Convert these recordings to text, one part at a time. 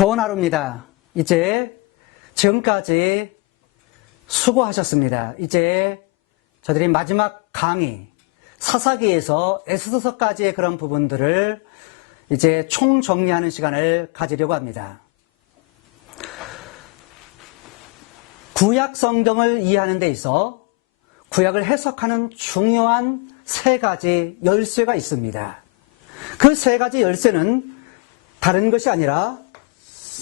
좋은 하루입니다. 이제 지금까지 수고하셨습니다. 이제 저들이 마지막 강의, 사사기에서 에스더서까지의 그런 부분들을 이제 총정리하는 시간을 가지려고 합니다. 구약 성경을 이해하는 데 있어 구약을 해석하는 중요한 세 가지 열쇠가 있습니다. 그 세 가지 열쇠는 다른 것이 아니라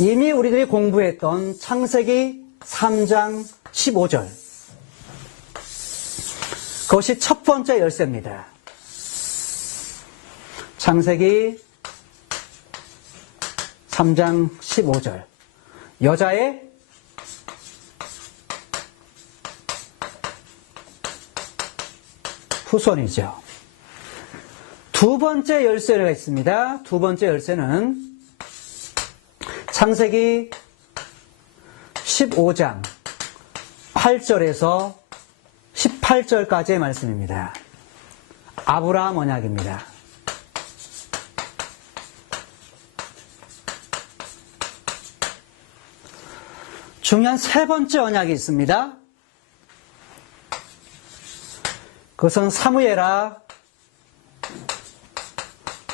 이미 우리들이 공부했던 창세기 3장 15절. 그것이 첫 번째 열쇠입니다. 창세기 3장 15절. 여자의 후손이죠. 두 번째 열쇠가 있습니다. 두 번째 열쇠는 창세기 15장 8절에서 18절까지의 말씀입니다. 아브라함 언약입니다. 중요한 세 번째 언약이 있습니다. 그것은 사무엘하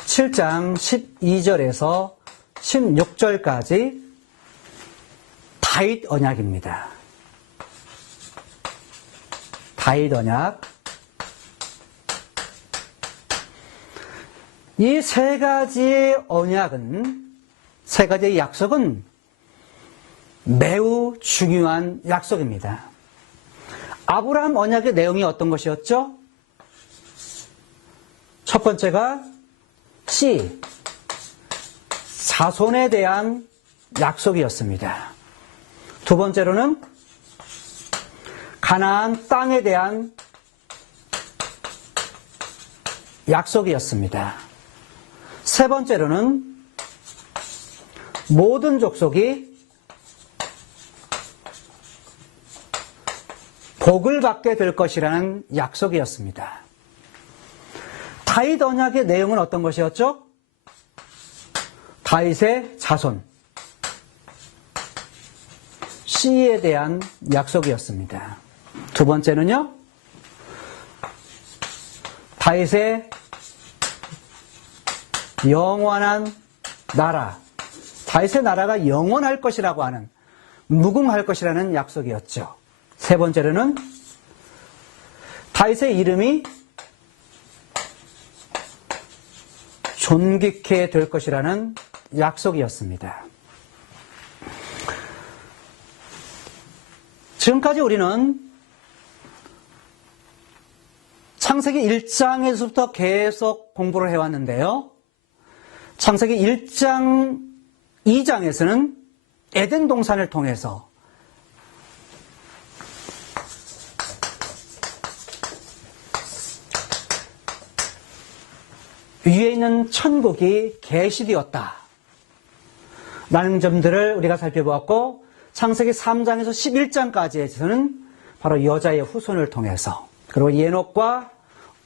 7장 12절에서 16절까지 다윗 언약입니다. 다윗 언약. 이 세 가지의 언약은, 세 가지의 약속은 매우 중요한 약속입니다. 아브라함 언약의 내용이 어떤 것이었죠? 첫 번째가 씨, 자손에 대한 약속이었습니다. 두 번째로는 가나안 땅에 대한 약속이었습니다. 세 번째로는 모든 족속이 복을 받게 될 것이라는 약속이었습니다. 다윗 언약의 내용은 어떤 것이었죠? 다윗의 자손, 씨에 대한 약속이었습니다. 두 번째는요, 다윗의 영원한 나라, 다윗의 나라가 영원할 것이라고 하는, 무궁할 것이라는 약속이었죠. 세 번째로는 다윗의 이름이 존귀케 될 것이라는 약속이었습니다. 지금까지 우리는 창세기 1장에서부터 계속 공부를 해왔는데요. 창세기 1장, 2장에서는 에덴 동산을 통해서 위에 있는 천국이 계시되었다 라는 점들을 우리가 살펴보았고, 창세기 3장에서 11장까지에서는 바로 여자의 후손을 통해서, 그리고 예녹과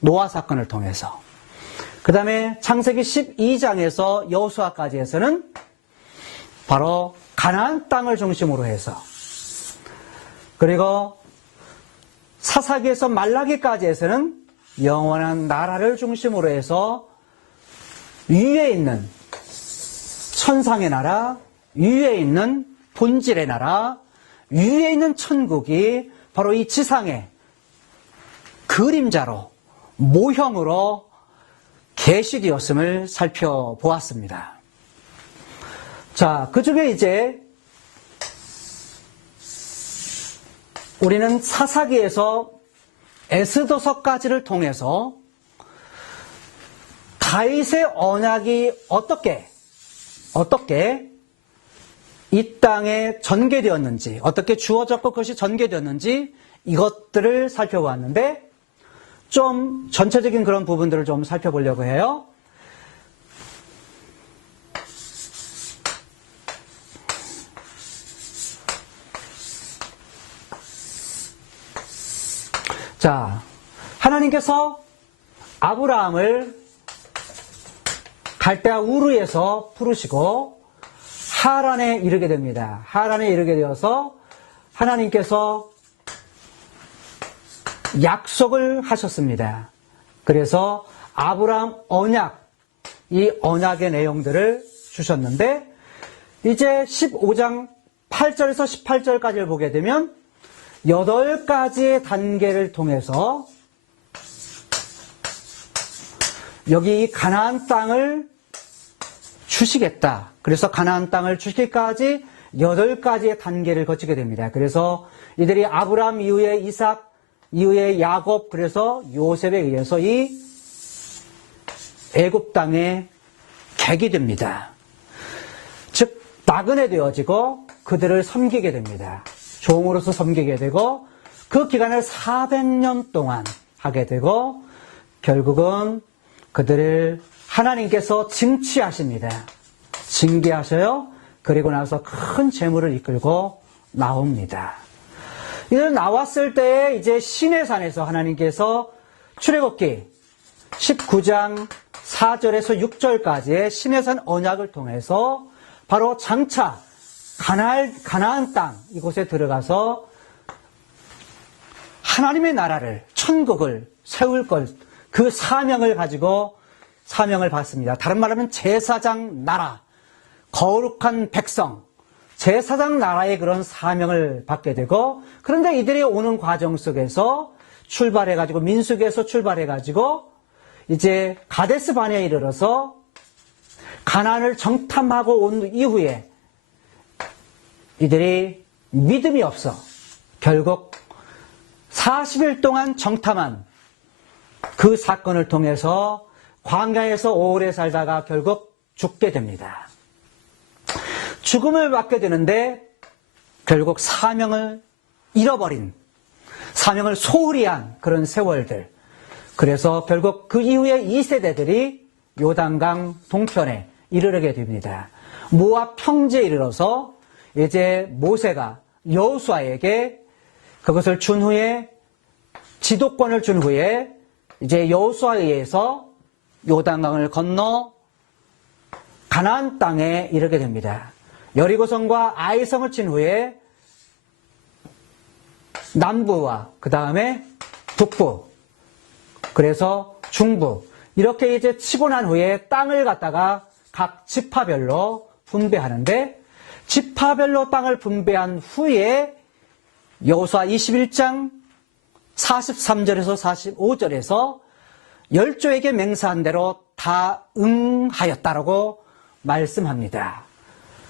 노아 사건을 통해서, 그 다음에 창세기 12장에서 여호수아까지에서는 바로 가나안 땅을 중심으로 해서, 그리고 사사기에서 말라기까지에서는 영원한 나라를 중심으로 해서 위에 있는 천상의 나라, 위에 있는 본질의 나라, 위에 있는 천국이 바로 이 지상의 그림자로, 모형으로 계시되었음을 살펴보았습니다. 자, 그 중에 이제 우리는 사사기에서 에스더서까지를 통해서 다윗의 언약이 어떻게 이 땅에 전개되었는지, 어떻게 주어졌고 그것이 전개되었는지, 이것들을 살펴보았는데, 좀 전체적인 그런 부분들을 좀 살펴보려고 해요. 자, 하나님께서 아브라함을 갈대아 우르에서 부르시고 하란에 이르게 됩니다. 하란에 이르게 되어서 하나님께서 약속을 하셨습니다. 그래서 아브라함 언약, 이 언약의 내용들을 주셨는데 이제 15장 8절에서 18절까지를 보게 되면 8가지의 단계를 통해서 여기 가나안 땅을 주시겠다. 그래서 가나안 땅을 주시기까지 8가지의 단계를 거치게 됩니다. 그래서 이들이 아브라함 이후에 이삭, 이후에 야곱, 그래서 요셉에 의해서 이 애굽 땅에 객이 됩니다. 즉 나그네 되어지고 그들을 섬기게 됩니다. 종으로서 섬기게 되고 그 기간을 400년 동안 하게 되고 결국은 그들을 하나님께서 징치하십니다. 징계하셔요. 그리고 나서 큰 재물을 이끌고 나옵니다. 이들 나왔을 때 이제 시내산에서 하나님께서 출애굽기 19장 4절에서 6절까지의 시내산 언약을 통해서 바로 장차 가나안 땅 이곳에 들어가서 하나님의 나라를 천국을 세울 것 그 사명을 가지고 사명을 받습니다. 다른 말하면 제사장 나라, 거룩한 백성, 제사장 나라의 그런 사명을 받게 되고 그런데 이들이 오는 과정 속에서 출발해가지고 민수기에서 출발해가지고 이제 가데스 바네에 이르러서 가나안을 정탐하고 온 이후에 이들이 믿음이 없어 결국 40일 동안 정탐한 그 사건을 통해서 광야에서 오래 살다가 결국 죽게 됩니다. 죽음을 맞게 되는데 결국 사명을 잃어버린, 사명을 소홀히 한 그런 세월들. 그래서 결국 그 이후에 2세대들이 요단강 동편에 이르게 됩니다. 모압 평지에 이르러서 이제 모세가 여호수아에게 그것을 준 후에 지도권을 준 후에 이제 여호수아에 의해서 요단강을 건너 가나안 땅에 이르게 됩니다. 여리고성과 아이성을 친 후에 남부와 그 다음에 북부, 그래서 중부 이렇게 이제 치고 난 후에 땅을 갖다가 각 지파별로 분배하는데 지파별로 땅을 분배한 후에 여호수아 21장 43절에서 45절에서 열조에게 맹세한 대로 다 응하였다라고 말씀합니다.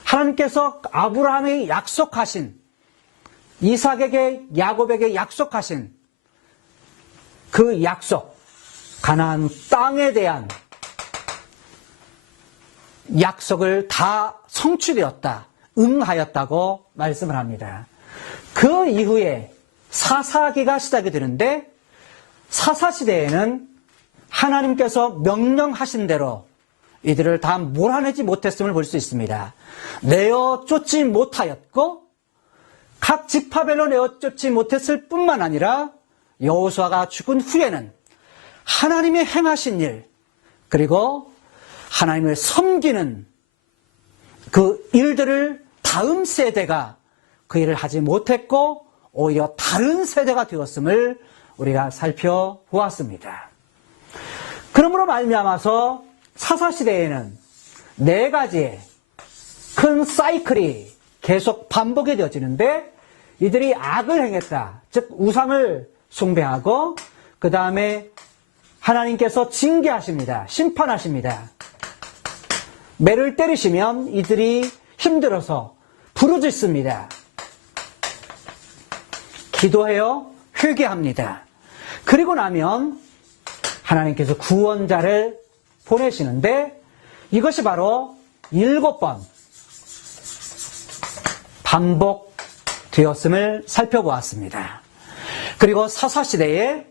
하나님께서 아브라함에게 약속하신, 이삭에게 야곱에게 약속하신 그 약속, 가나안 땅에 대한 약속을 다 성취되었다, 응하였다고 말씀을 합니다. 그 이후에 사사기가 시작이 되는데 사사시대에는 하나님께서 명령하신 대로 이들을 다 몰아내지 못했음을 볼 수 있습니다. 내어 쫓지 못하였고 각 지파별로 내어 쫓지 못했을 뿐만 아니라 여호수아가 죽은 후에는 하나님의 행하신 일 그리고 하나님을 섬기는 그 일들을 다음 세대가 그 일을 하지 못했고 오히려 다른 세대가 되었음을 우리가 살펴보았습니다. 그러므로 말미암아서 사사시대에는 4가지의 큰 사이클이 계속 반복이 되어지는데 이들이 악을 행했다. 즉 우상을 숭배하고 그 다음에 하나님께서 징계하십니다. 심판하십니다. 매를 때리시면 이들이 힘들어서 부르짖습니다. 기도해요. 회개합니다. 그리고 나면 하나님께서 구원자를 보내시는데 이것이 바로 7번 반복되었음을 살펴보았습니다. 그리고 사사시대에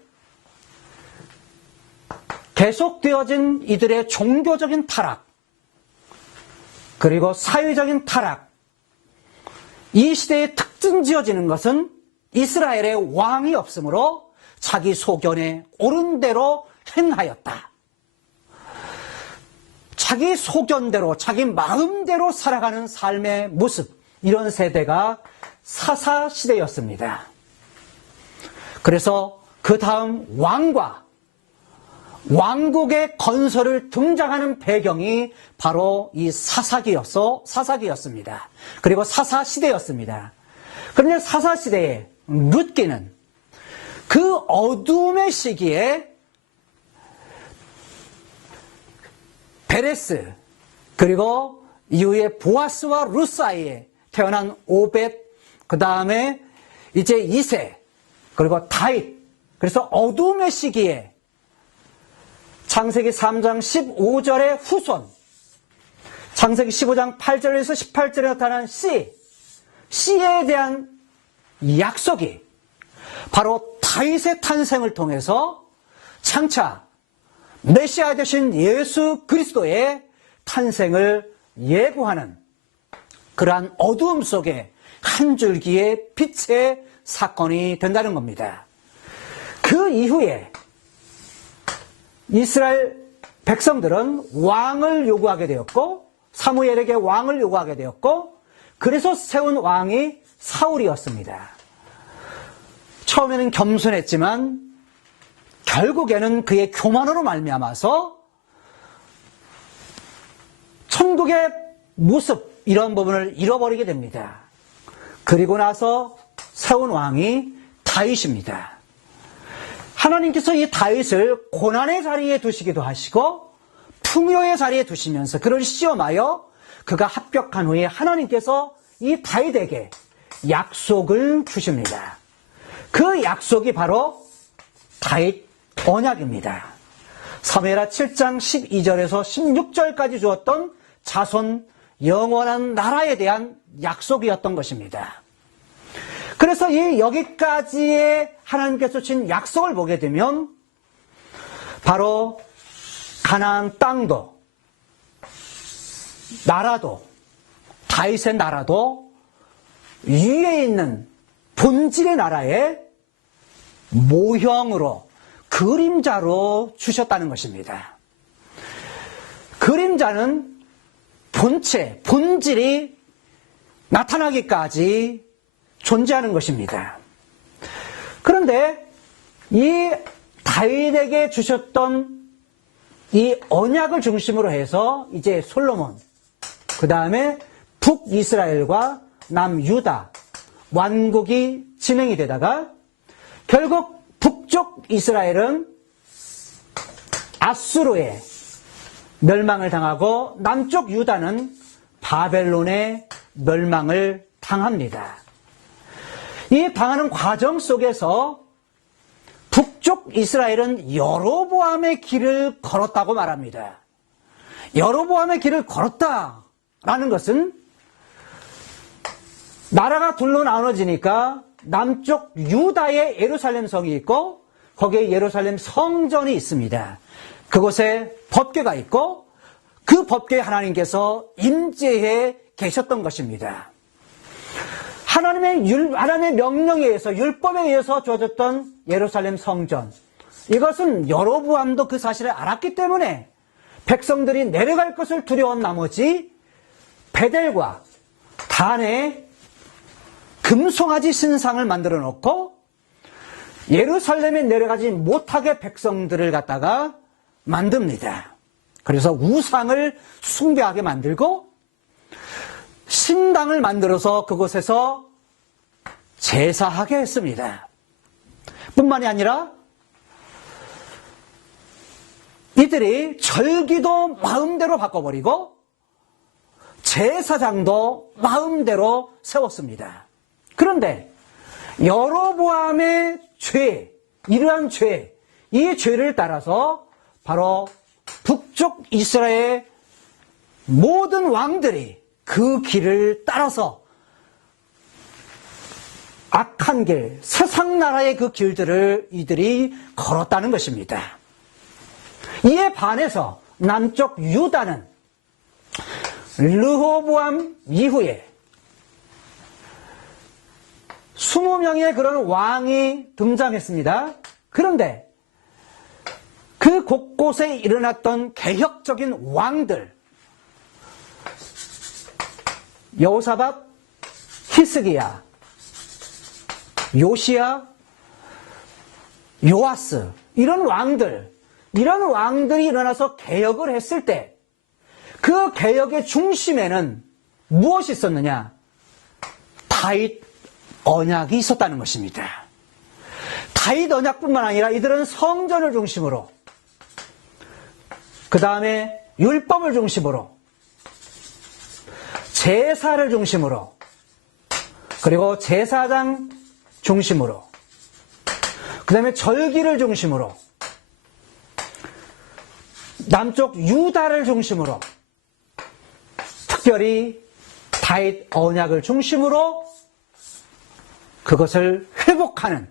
계속되어진 이들의 종교적인 타락 그리고 사회적인 타락 이 시대에 특징 지어지는 것은 이스라엘의 왕이 없으므로 자기 소견에 옳은 대로 행하였다. 자기 소견대로 자기 마음대로 살아가는 삶의 모습, 이런 세대가 사사시대였습니다. 그래서 그 다음 왕과 왕국의 건설을 등장하는 배경이 바로 이 사사기였습니다. 그리고 사사시대였습니다. 그런데 사사시대에 룻기는 그 어둠의 시기에 베레스, 그리고 이후에 보아스와 룻 사이에 태어난 오벳, 그 다음에 이제 이세, 그리고 다윗. 그래서 어둠의 시기에 창세기 3장 15절의 후손, 창세기 15장 8절에서 18절에 나타난 씨에 대한 약속이 바로 다윗의 탄생을 통해서 장차 메시아 되신 예수 그리스도의 탄생을 예고하는 그러한 어두움 속에 한 줄기의 빛의 사건이 된다는 겁니다. 그 이후에 이스라엘 백성들은 왕을 요구하게 되었고, 사무엘에게 왕을 요구하게 되었고, 그래서 세운 왕이 사울이었습니다. 처음에는 겸손했지만 결국에는 그의 교만으로 말미암아서 천국의 모습, 이런 부분을 잃어버리게 됩니다. 그리고 나서 세운 왕이 다윗입니다. 하나님께서 이 다윗을 고난의 자리에 두시기도 하시고 풍요의 자리에 두시면서 그를 시험하여 그가 합격한 후에 하나님께서 이 다윗에게 약속을 주십니다. 그 약속이 바로 다윗 언약입니다. 사무엘하 7장 12절에서 16절까지 주었던 자손 영원한 나라에 대한 약속이었던 것입니다. 그래서 이 여기까지의 하나님께서 주신 약속을 보게 되면 바로 가나안 땅도, 나라도, 다윗의 나라도 위에 있는 본질의 나라의 모형으로, 그림자로 주셨다는 것입니다. 그림자는 본체, 본질이 나타나기까지 존재하는 것입니다. 그런데 이 다윗에게 주셨던 이 언약을 중심으로 해서 이제 솔로몬, 그 다음에 북이스라엘과 남유다 왕국이 진행이 되다가 결국 북쪽 이스라엘은 아수르의 멸망을 당하고 남쪽 유다는 바벨론의 멸망을 당합니다. 이 당하는 과정 속에서 북쪽 이스라엘은 여로보암의 길을 걸었다고 말합니다. 여로보암의 길을 걸었다라는 것은 나라가 둘로 나눠지니까 남쪽 유다에 예루살렘 성이 있고 거기에 예루살렘 성전이 있습니다. 그곳에 법궤가 있고 그 법궤에 하나님께서 임재해 계셨던 것입니다. 하나님의 명령에 의해서, 율법에 의해서 주어졌던 예루살렘 성전, 이것은 여로보암도 그 사실을 알았기 때문에 백성들이 내려갈 것을 두려운 나머지 베델과 단에 금송아지 신상을 만들어 놓고 예루살렘에 내려가지 못하게 백성들을 갖다가 만듭니다. 그래서 우상을 숭배하게 만들고 신당을 만들어서 그곳에서 제사하게 했습니다. 뿐만이 아니라 이들이 절기도 마음대로 바꿔버리고 제사장도 마음대로 세웠습니다. 그런데 여로보암의 죄, 이러한 죄, 이 죄를 따라서 바로 북쪽 이스라엘 모든 왕들이 그 길을 따라서 악한 길, 세상 나라의 그 길들을 이들이 걸었다는 것입니다. 이에 반해서 남쪽 유다는 르호보암 이후에 20명의 그런 왕이 등장했습니다. 그런데 그 곳곳에 일어났던 개혁적인 왕들, 여호사밧, 히스기야, 요시야, 요아스 이런 왕들이 일어나서 개혁을 했을 때 그 개혁의 중심에는 무엇이 있었느냐? 다윗 언약이 있었다는 것입니다. 다윗 언약뿐만 아니라 이들은 성전을 중심으로, 그 다음에 율법을 중심으로, 제사를 중심으로, 그리고 제사장 중심으로, 그 다음에 절기를 중심으로, 남쪽 유다를 중심으로, 특별히 다윗 언약을 중심으로 그것을 회복하는,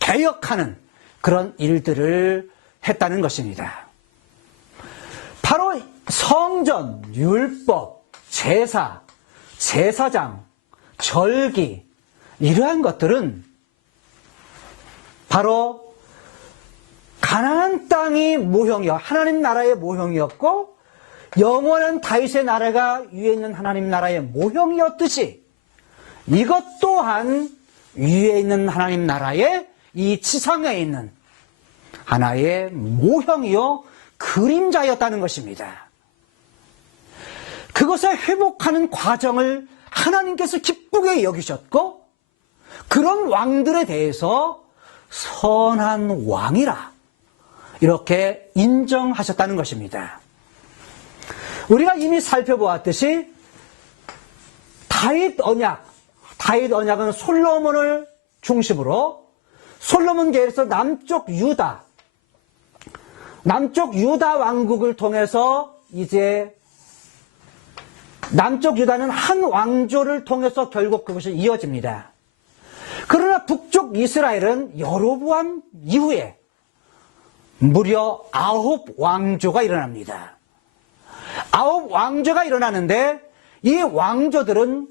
개혁하는 그런 일들을 했다는 것입니다. 바로 성전, 율법, 제사, 제사장, 절기 이러한 것들은 바로 가나안 땅이 모형이요, 하나님 나라의 모형이었고 영원한 다윗의 나라가 위에 있는 하나님 나라의 모형이었듯이 이것 또한 위에 있는 하나님 나라의 이 지상에 있는 하나의 모형이요 그림자였다는 것입니다. 그것을 회복하는 과정을 하나님께서 기쁘게 여기셨고 그런 왕들에 대해서 선한 왕이라 이렇게 인정하셨다는 것입니다. 우리가 이미 살펴보았듯이 다윗 언약은 솔로몬을 중심으로 솔로몬 계에서 남쪽 유다 왕국을 통해서 이제 남쪽 유다는 한 왕조를 통해서 결국 그것이 이어집니다. 그러나 북쪽 이스라엘은 여로보암 이후에 무려 9 왕조가 일어납니다. 9 왕조가 일어나는데 이 왕조들은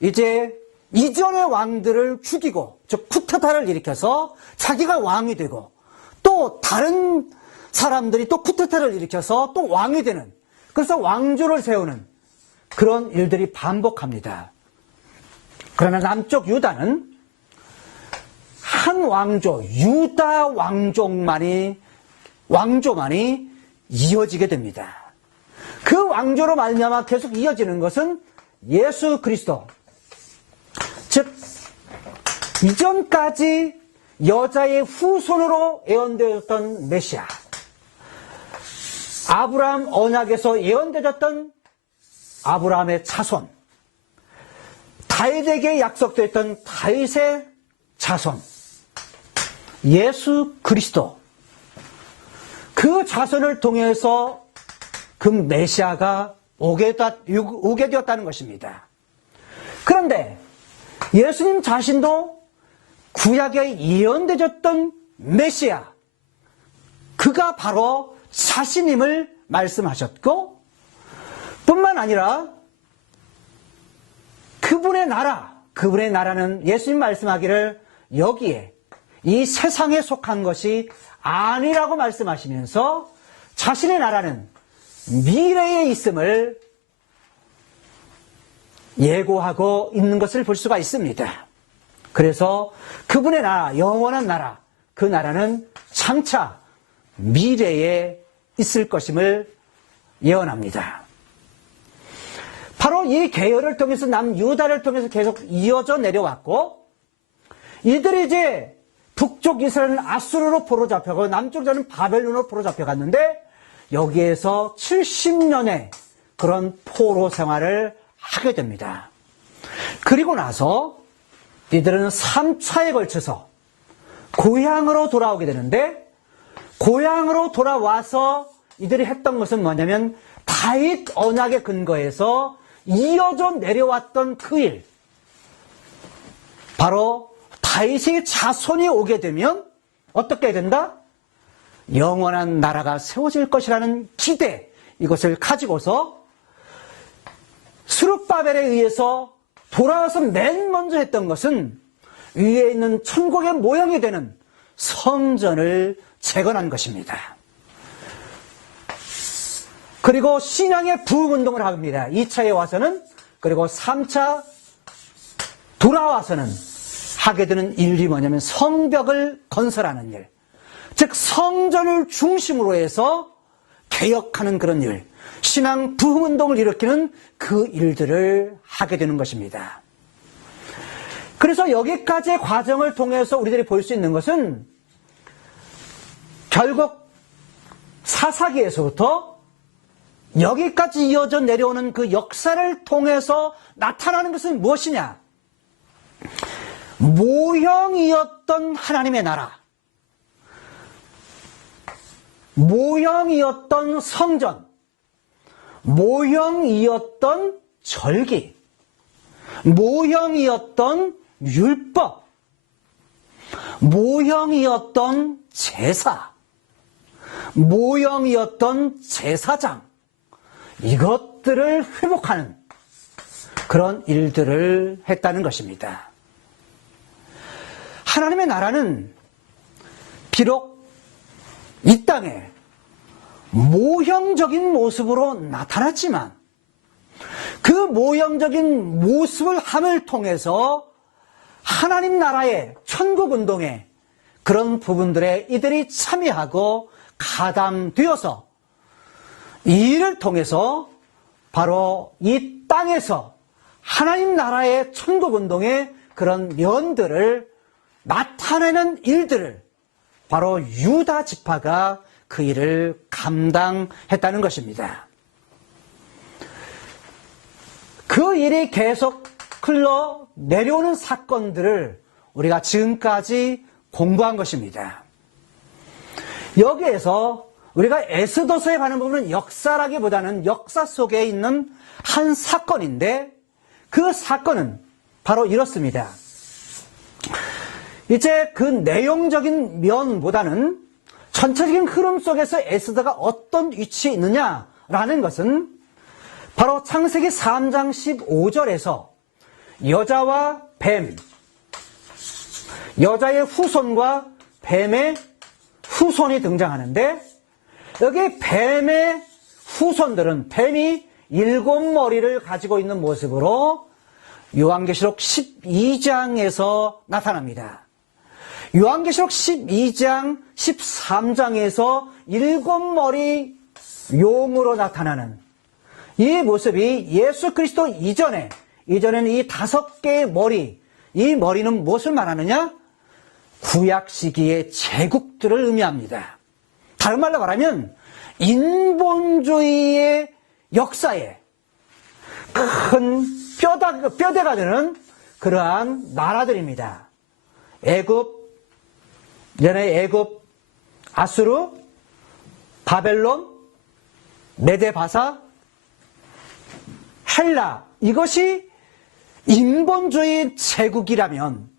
이제 이전의 왕들을 죽이고 즉 쿠데타를 일으켜서 자기가 왕이 되고 또 다른 사람들이 또 쿠데타를 일으켜서 또 왕이 되는, 그래서 왕조를 세우는 그런 일들이 반복합니다. 그러나 남쪽 유다는 한 왕조, 유다 왕조만이 이어지게 됩니다. 그 왕조로 말미암아 계속 이어지는 것은 예수 그리스도, 즉 이전까지 여자의 후손으로 예언되었던 메시아, 아브라함 언약에서 예언되었던 아브라함의 자손, 다윗에게 약속되었던 다윗의 자손, 예수 그리스도, 그 자손을 통해서 그 메시아가 오게 되었다는 것입니다. 그런데 예수님 자신도 구약에 예언되었던 메시아, 그가 바로 자신임을 말씀하셨고 뿐만 아니라 그분의 나라는 예수님 말씀하기를 여기에 이 세상에 속한 것이 아니라고 말씀하시면서 자신의 나라는 미래에 있음을 예고하고 있는 것을 볼 수가 있습니다. 그래서 그분의 나라, 영원한 나라, 그 나라는 장차 미래에 있을 것임을 예언합니다. 바로 이 계열을 통해서 남유다를 통해서 계속 이어져 내려왔고, 이들이 이제 북쪽 이스라엘은 아수르로 포로 잡혀가고 남쪽 이스라엘은 바벨론으로 포로 잡혀갔는데 여기에서 70년의 그런 포로 생활을 하게 됩니다. 그리고 나서 이들은 3차에 걸쳐서 고향으로 돌아오게 되는데, 고향으로 돌아와서 이들이 했던 것은 뭐냐면 다윗 언약의 근거에서 이어져 내려왔던 그 일, 바로 다윗의 자손이 오게 되면 어떻게 된다? 영원한 나라가 세워질 것이라는 기대, 이것을 가지고서 스룹바벨에 의해서 돌아와서 맨 먼저 했던 것은 위에 있는 천국의 모형이 되는 성전을 재건한 것입니다. 그리고 신앙의 부흥운동을 합니다. 2차에 와서는 그리고 3차 돌아와서는 하게 되는 일이 뭐냐면 성벽을 건설하는 일, 즉 성전을 중심으로 해서 개혁하는 그런 일, 신앙 부흥운동을 일으키는 그 일들을 하게 되는 것입니다. 그래서 여기까지의 과정을 통해서 우리들이 볼 수 있는 것은 결국 사사기에서부터 여기까지 이어져 내려오는 그 역사를 통해서 나타나는 것은 무엇이냐? 모형이었던 하나님의 나라, 모형이었던 성전, 모형이었던 절기, 모형이었던 율법, 모형이었던 제사, 모형이었던 제사장, 이것들을 회복하는 그런 일들을 했다는 것입니다. 하나님의 나라는 비록 이 땅에 모형적인 모습으로 나타났지만 그 모형적인 모습을 함을 통해서 하나님 나라의 천국운동에 그런 부분들에 이들이 참여하고 가담되어서 이 일을 통해서 바로 이 땅에서 하나님 나라의 천국운동의 그런 면들을 나타내는 일들을 바로 유다 지파가 그 일을 감당했다는 것입니다. 그 일이 계속 흘러 내려오는 사건들을 우리가 지금까지 공부한 것입니다. 여기에서 우리가 에스더서에 가는 부분은 역사라기보다는 역사 속에 있는 한 사건인데 그 사건은 바로 이렇습니다. 이제 그 내용적인 면보다는 전체적인 흐름 속에서 에스더가 어떤 위치에 있느냐라는 것은 바로 창세기 3장 15절에서 여자와 뱀, 여자의 후손과 뱀의 후손이 등장하는데 여기 뱀의 후손들은 뱀이 7머리를 가지고 있는 모습으로 요한계시록 12장에서 나타납니다. 요한계시록 12장, 13장에서 7머리 용으로 나타나는 이 모습이 예수 그리스도 이전에는 이 5개의 머리, 이 머리는 무엇을 말하느냐? 구약 시기의 제국들을 의미합니다. 다른 말로 말하면 인본주의의 역사에 큰 뼈대가 되는 그러한 나라들입니다. 애굽, 아수르, 바벨론, 메데바사, 헬라, 이것이 인본주의 제국이라면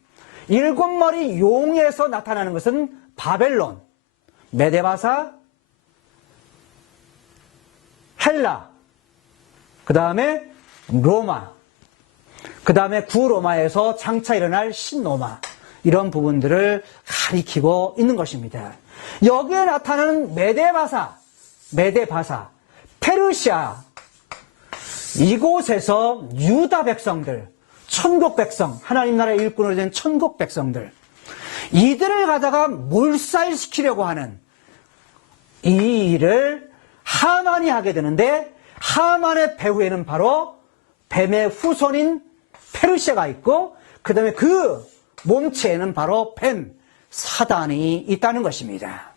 7머리 용에서 나타나는 것은 바벨론, 메데바사, 헬라, 그 다음에 로마, 그 다음에 구로마에서 장차 일어날 신로마, 이런 부분들을 가리키고 있는 것입니다. 여기에 나타나는 메데바사, 페르시아, 이곳에서 유다 백성들, 천국 백성, 하나님 나라의 일꾼으로 된 천국 백성들, 이들을 가다가 몰살시키려고 하는 이 일을 하만이 하게 되는데 하만의 배후에는 바로 뱀의 후손인 페르시아가 있고 그 다음에 그 몸체에는 바로 뱀, 사단이 있다는 것입니다.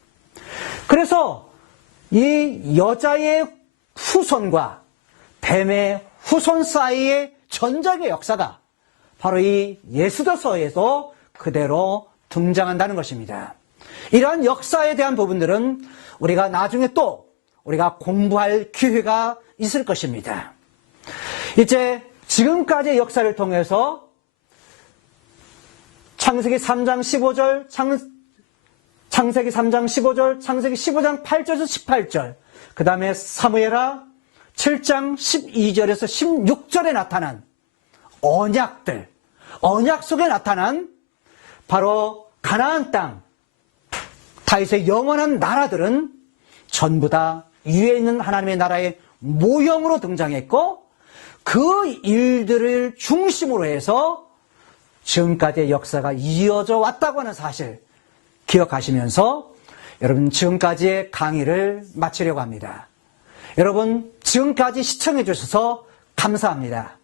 그래서 이 여자의 후손과 뱀의 후손 사이의 전적의 역사가 바로 이 에스더서에서 그대로 등장한다는 것입니다. 이러한 역사에 대한 부분들은 우리가 나중에 또 우리가 공부할 기회가 있을 것입니다. 이제 지금까지의 역사를 통해서 창세기 3장 15절, 창세기 3장 15절, 창세기 15장 8절에서 18절, 그 다음에 사무엘하 7장 12절에서 16절에 나타난 언약들, 언약 속에 나타난 바로 가나안 땅, 다윗의 영원한 나라들은 전부 다 위에 있는 하나님의 나라의 모형으로 등장했고 그 일들을 중심으로 해서 지금까지의 역사가 이어져 왔다고 하는 사실 기억하시면서 여러분 지금까지의 강의를 마치려고 합니다. 여러분 지금까지 시청해 주셔서 감사합니다.